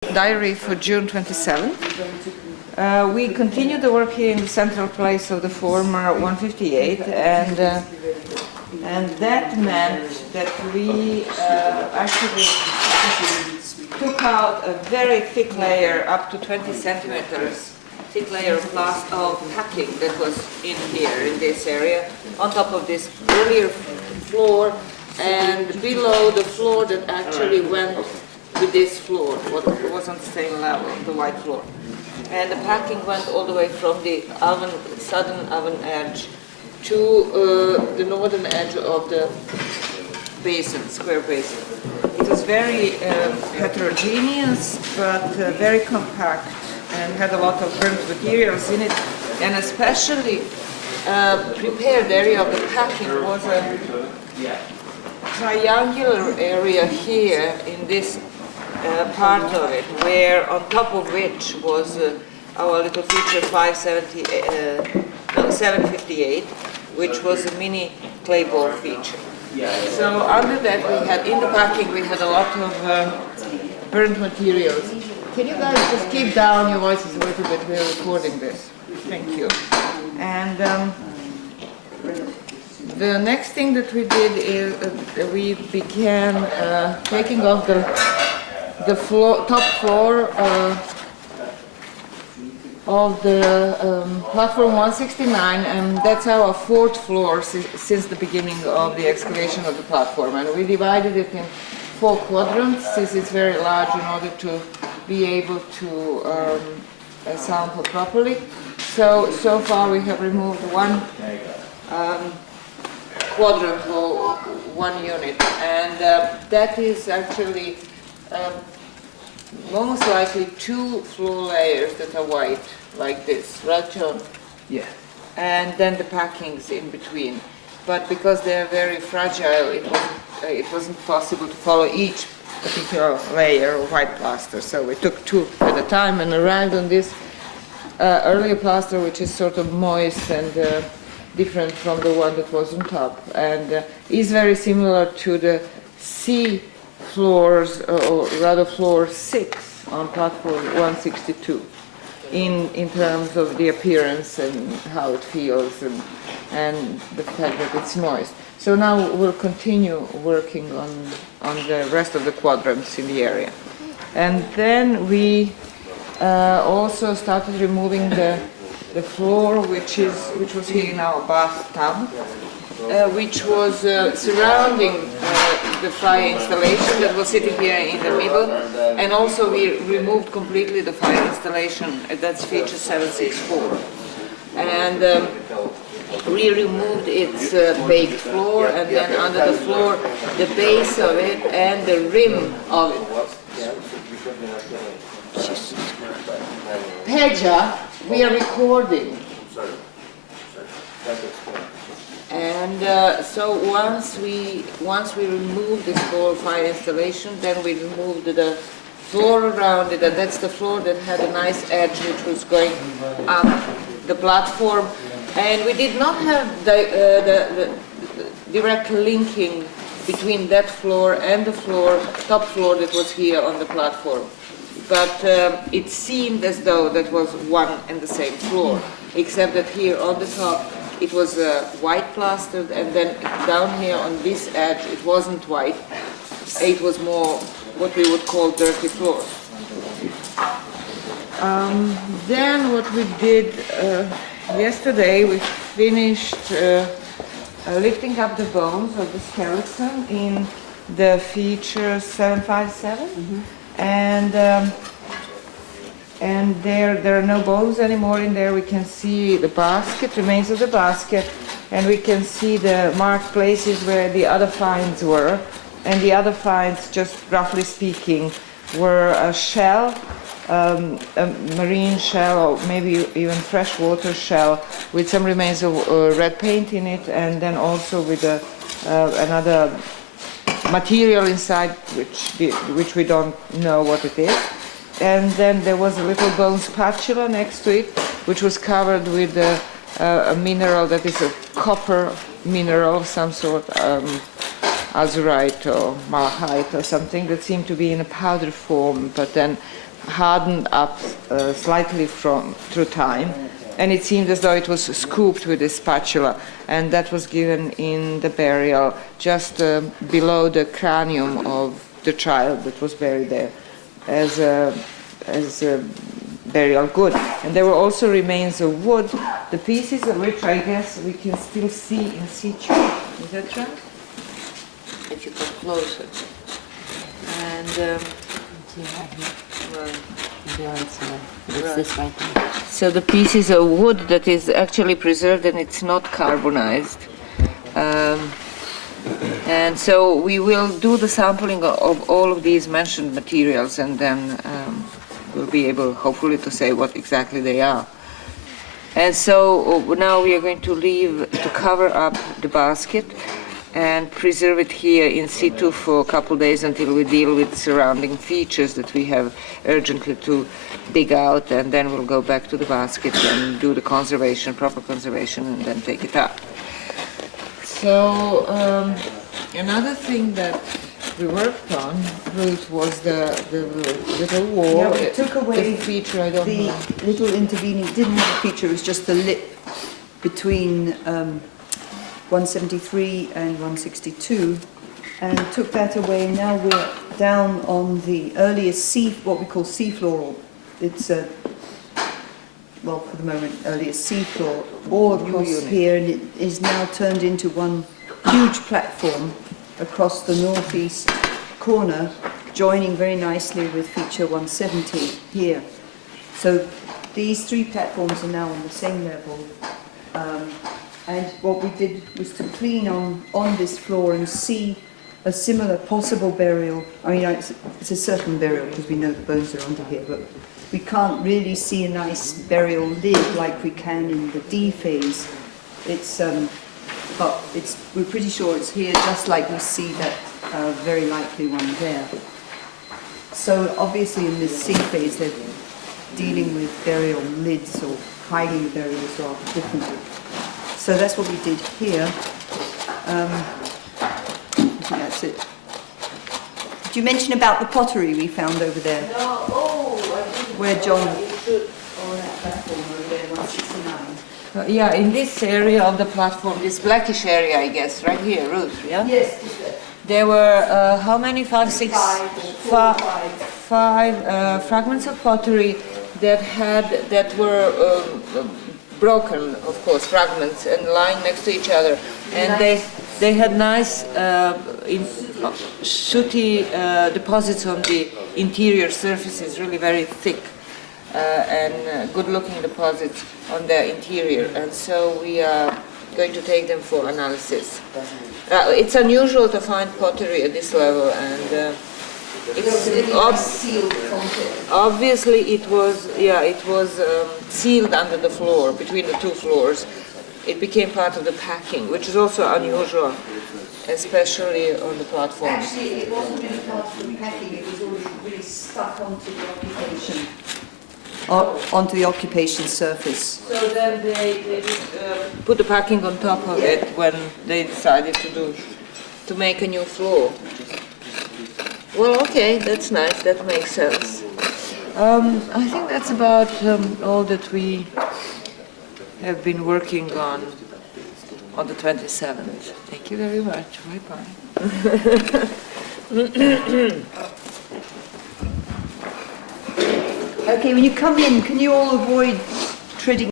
Diary for June 27th. We continued the work here in the central place of the former 158, and that meant that we actually took out a very thick layer, up to 20 centimeters, thick layer of packing that was in here, in this area, on top of this earlier floor, and below the floor that actually went with this floor, what was on the same level, the white floor. And the packing went all the way from the oven, southern oven edge to the northern edge of the basin, square basin. It was very heterogeneous, but very compact, and had a lot of burnt materials in it, and especially prepared area of the packing was a triangular area here in this part of it, where on top of which was our little feature 758, which was a mini clay ball feature. So under that we had, in the packing we had a lot of burnt materials. Can you guys just keep down your voices a little bit? We're recording this. Thank you. And the next thing that we did is we began taking off the floor, top floor of the platform 169, and that's our fourth floor since the beginning of the excavation of the platform. And we divided it in 4 quadrants, since it's very large, in order to be able to sample properly. So far we have removed one quadrant or one unit, and that is actually most likely 2 floor layers that are white, like this, right, John? Yeah. And then the packings in between. But because they are very fragile, it wasn't possible to follow each particular layer of white plaster. So we took 2 at a time and arrived on this earlier plaster, which is sort of moist and different from the one that was on top, and is very similar to the C floors, or rather floor 6 on platform 162, in terms of the appearance and how it feels, and the fact that it's moist. So now we'll continue working on the rest of the quadrants in the area. And then we also started removing the floor, which was here in our bathtub, which was surrounding the fire installation that was sitting here in the middle, and also we removed completely the fire installation. That's feature 764, and we removed its baked floor, and then under the floor the base of it and the rim of it. Pedja, we are recording. And so once we removed this whole fire installation, then we removed the floor around it, and that's the floor that had a nice edge which was going up the platform. And we did not have the direct linking between that floor and the top floor that was here on the platform. But it seemed as though that was one and the same floor, except that here on the top it was white plastered, and then down here on this edge it wasn't white. It was more what we would call dirty floor. Then what we did yesterday, we finished lifting up the bones of the skeleton in the feature 757. Mm-hmm. And there are no bones anymore in there. We can see the basket, remains of the basket, and we can see the marked places where the other finds were. And the other finds, just roughly speaking, were a shell, a marine shell, or maybe even freshwater shell, with some remains of red paint in it, and then also with another material inside, which we don't know what it is. And then there was a little bone spatula next to it, which was covered with a mineral that is a copper mineral of some sort, azurite or malachite or something, that seemed to be in a powder form, but then hardened up slightly through time, and it seemed as though it was scooped with a spatula, and that was given in the burial just below the cranium of the child that was buried there as a burial good. And there were also remains of wood, the pieces of which I guess we can still see in situ. Is that right? If you come closer. And so the pieces of wood that is actually preserved and it's not carbonized. And so we will do the sampling of all of these mentioned materials, and then we'll be able, hopefully, to say what exactly they are. And so now we are going to cover up the basket and preserve it here in situ for a couple of days until we deal with surrounding features that we have urgently to dig out, and then we'll go back to the basket and do the conservation, proper conservation, and then take it up. So another thing that we worked on, Ruth, was the little wall. Yeah, we took away the feature, I don't know. The little intervening, didn't have a feature, it was just the lip between 173 and 162, and took that away. Now we're down on the earliest what we call seafloor. It's well, for the moment, earliest seafloor, all across here, and it is now turned into one huge platform across the northeast corner, joining very nicely with feature 170 here. So these three platforms are now on the same level. And what we did was to clean on this floor and see a similar possible burial. I mean, it's a certain burial because we know the bones are under here, but we can't really see a nice burial lid like we can in the D phase. But we're pretty sure it's here, just like we see that very likely one there. So obviously in this C phase, they're dealing with burial lids or hiding the burials rather differently. So that's what we did here. I think that's it. Did you mention about the pottery we found over there? No, where John, on that platform over there, 169. Yeah, in this area of the platform, this blackish area, I guess, right here, Ruth, yeah? Yes. There were, how many? Five fragments of pottery that were broken, of course, fragments, and lying next to each other. And they had nice sooty deposits on the interior surfaces, really very thick and good-looking deposits on the interior. And so we are going to take them for analysis. It's unusual to find pottery at this level, and obviously it was sealed under the floor, between the two floors. It became part of the packing, which is also unusual, especially on the platforms. Actually, it wasn't really part of the packing, it was already really stuck onto the occupation. Onto the occupation surface. So then they just put the packing on top of it when they decided to make a new floor. Well, okay, that's nice, that makes sense. I think that's about all that we have been working on the 27th. Thank you very much. Bye-bye. Okay, when you come in, can you all avoid treading